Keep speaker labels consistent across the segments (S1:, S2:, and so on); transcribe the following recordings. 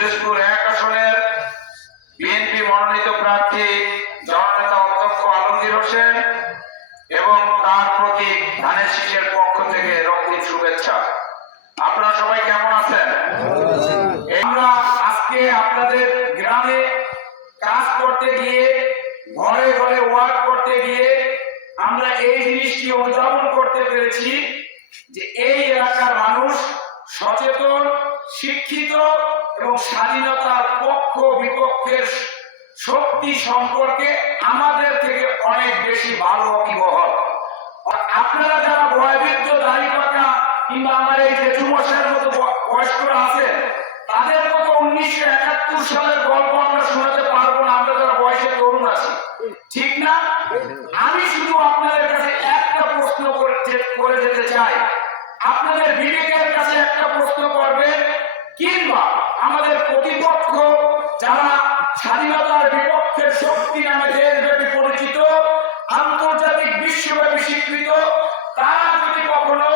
S1: পিরোজপুর এক আসনের বিএনপি মনোনীত প্রার্থী জননেতা অধ্যক্ষ আলমগীর হোসেন এবং তার প্রতি ধানের শীষের পক্ষ থেকে রক্তিম শুভেচ্ছা। আপনারা সবাই কেমন আছেন? আমরা আজকে আপনাদের গ্রামে কাজ করতে গিয়ে, ঘরে ঘরে ওয়ার্ক করতে গিয়ে আমরা এই জিনিসটি অনুধাবন করতে পেরেছি যে এই এলাকার মানুষ সচেতন শিক্ষিত এবং স্বাধীনতার পক্ষ বিপক্ষের শক্তি সম্পর্কে আমাদের থেকে অনেক বেশি ভালো অভিবহল আপনারা যারা বয়বৃদ্ধ দাঁড়িয়ে কথা কিংবা আমার এই যে যুবসের মতো বয়স্করা আছেন, তাদের মতো উনিশশো একাত্তর সালের গল্প আমরা শোনাতে পারব না, আমরা যারা বয়সে তরুণ আছি। ঠিক না? আমি শুধু আপনাদের কাছে একটা প্রশ্ন করে যেতে চাই। আপনাদের বিবেকের একটা প্রশ্ন করবেন কিংবা আমাদের প্রতিপক্ষ যারা স্বাধীনতার বিপক্ষের শক্তি নামে দেশব্যাপী পরিচিত, আন্তর্জাতিক বিশ্বব্যাপী স্বীকৃত, তারা যদি কখনো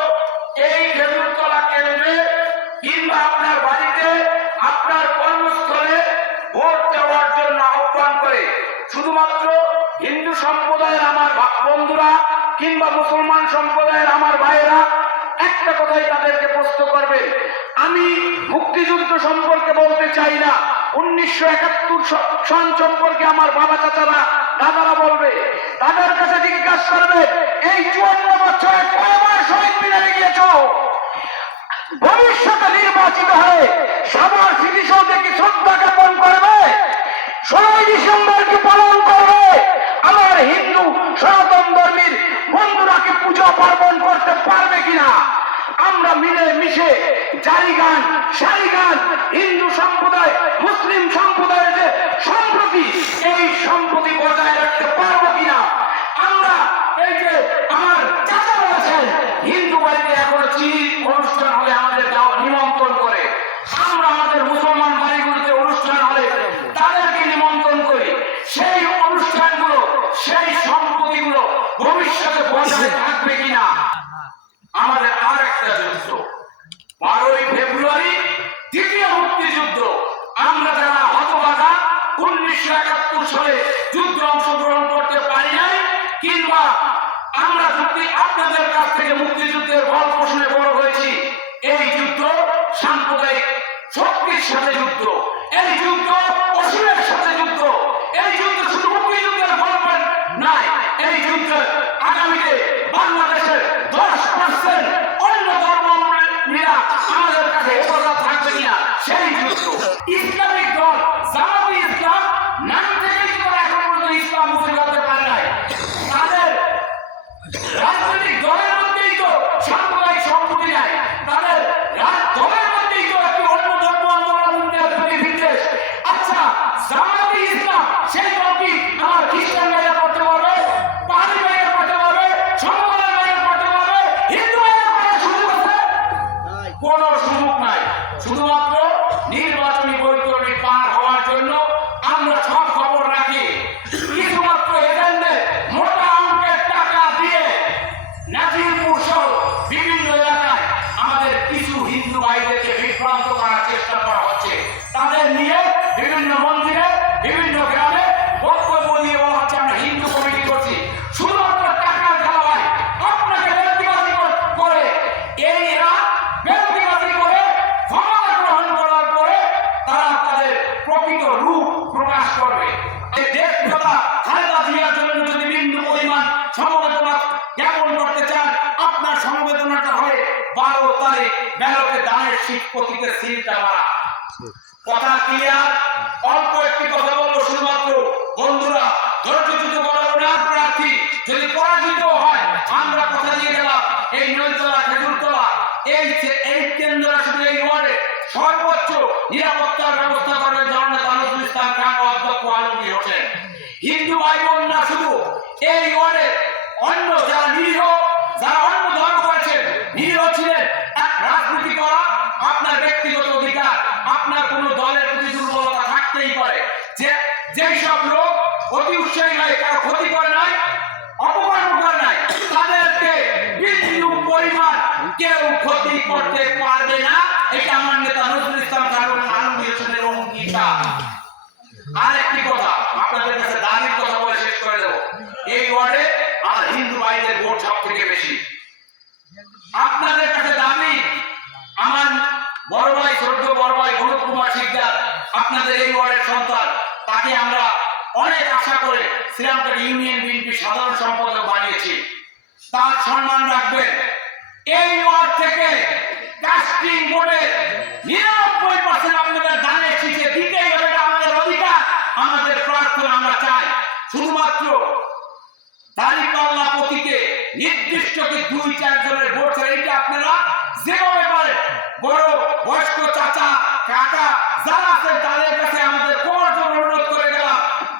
S1: এই খেজুরতলা কেন্দ্রে কিংবা আপনার বাড়িতে আপনার কর্মস্থলে ভোট দেওয়ার জন্য আহ্বান করে, শুধুমাত্র হিন্দু সম্প্রদায়ের আমার বন্ধুরা কিংবা মুসলমান সম্প্রদায়ের আমার ভাইয়েরা একটা কথাই তাদেরকে প্রশ্ন করবে। আমি মুক্তিযুদ্ধ সম্পর্কে বলতে চাই না। উনিশশো একাত্তর সন সম্পর্কে আমার বাবা চাচারা, দাদারা বলবে। তাদের কাছে জিজ্ঞাসা করবে, এই চুয়ান্ন বছরে কয়বার শহীদ মিনারে গিয়েছ? ভবিষ্যতে নির্বাচিত হয়ে সাভার স্মৃতিসৌধে কি শ্রদ্ধা জ্ঞাপন করবে। ষোলোই ডিসেম্বর কি পালন করবে। আমার হিন্দু সনাতন ধর্মীর বন্ধুরা কি পূজা পার্বণ করতে পারবে কিনা? আমরা মিলে মিশে জারি গান, সারি গান, হিন্দু সম্প্রদায়, মুসলিম সম্প্রদায়ের যে সম্প্রতি, এই সম্প্রতি বজায় রাখতে পারব কিনা আমরা এই যে আমার চাচা বলেছেন হিন্দু বাড়িতে এখনও চিনি অনুষ্ঠান হলে আমাদের যাওয়া নিমন্ত্রণ করে আমরা আমাদের মুসলমান বাড়িগুলিতে অনুষ্ঠান হলে তাদেরকে নিমন্ত্রণ করি সেই অনুষ্ঠানগুলো সেই সম্পত্তিগুলো ভবিষ্যতে থাকবে কিনা? আমাদের আর একটা যুদ্ধ। বারোই ফেব্রুয়ারি দ্বিতীয় মুক্তিযুদ্ধ। আমরা যারা হতবাগা উনিশশো একাত্তর সালে যুদ্ধ অংশগ্রহণ করতে পারি নাই, কিংবা আমরা যদি আপনাদের কাছ থেকে মুক্তিযুদ্ধের গল্প শুনে বড় হয়েছি, এই যুদ্ধ সাম্প্রদায়িক শক্তির সাথে যুদ্ধ। এই যুদ্ধ অসুরের সাথে যুদ্ধ। Side! শীত সিলটা মারা কথা ক্লিয়ার? অল্প একটি কথা বলব শুধুমাত্র। বন্ধুরা, ধৈর্য প্রার্থী, যদি পরাজিত হয়, আমরা কথা দিয়ে গেলাম। এই খেজুরতলা, এই এই কেন্দ্র শুধু এই ওয়ার্ডে। সর্বোচ্চ নিরাপত্তার ব্যবস্থা করবেন জননেতা নজরুল ইসলাম খান অধ্যক্ষ আলমগীর হোসেন। হিন্দু ভাই বোনরা শুধু এই ওয়ার্ডে তাদেরকে বিন্দু পরিমাণ কেউ ক্ষতি করতে পারবে না। এটা আমার নেতা নজরুল ইসলাম অঙ্গীকার। আর একটি কথা, আপনাদের কাছে কথা বলে শেষ করে দেবো। এই ওয়ার্ডে আর হিন্দু ভাইদের ভোট সব থেকে বেশি। আপনাদের কাছে দামি আমার বড় ভাই
S2: ছোট বড় ভাই, অনুপ কুমার শিকদার, আপনাদের এই ওয়ার্ডের সন্তান, তাকে আমরা অনেক আশা করে শ্রীরামপুর ইউনিয়ন বিএনপি সাধারণ সম্পাদক বানিয়েছি। তার সম্মান রাখবেন। এই ওয়ার্ড থেকে কাস্টিং বোর্ডে নিরানব্বই পার্সেন্ট আপনাদের দানের শীতে দিতেই হবে আমাদের অধিকার, আমাদের প্রার্থনা আমরা চাই। শুধুমাত্র দাঁড়িপাল্লা নির্দিষ্ট দুই ভোট এটা আপনারা যেভাবে বড় বয়স্ক চাচা, কাকা, যারা আছেন, তাদের কাছে আমাদের করজন অনুরোধ করে গেলাম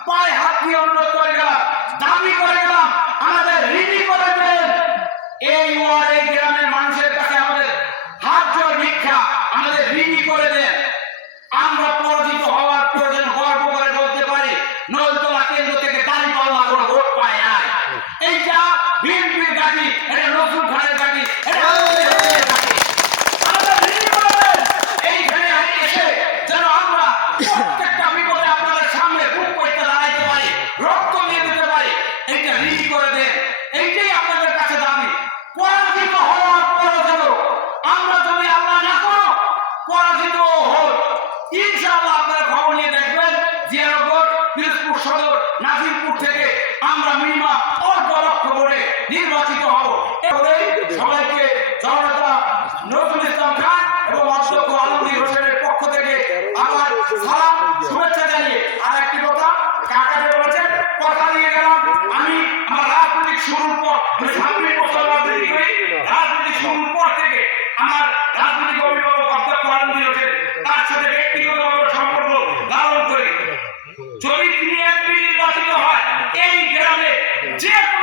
S2: পায়ে হাত দিয়ে অনুরোধ করে গেলাম দাবি করে গেলাম আমাদের রিডি করে দেন এই ওয়ার্ডে সদর নাজিরপুর থেকে আমরা মিনিমাম অল্প লক্ষ ভোটে নির্বাচিত হব। সবাইকে জনতা নজরুল ইসলাম খান এবং অধ্যক্ষ আলমগীর হোসেনের পক্ষ থেকে আবার সালাম, শুভেচ্ছা জানিয়ে আর একটি কথা কাকাতে বলেছেন, কথা দিয়ে গেলাম আমি আমার রাজনৈতিক শুরুর পর আমি ছাব্বিশ বছর রাজনীতি করি শুরুর পর থেকে আমার রাজনৈতিক অভিভাবক অধ্যক্ষ আলমগীর হোসেন তার সাথে ব্যক্তিগতভাবে সম্পর্ক লালন করি যদি তিনি এমপি নির্বাচিত হয় এই গ্রামে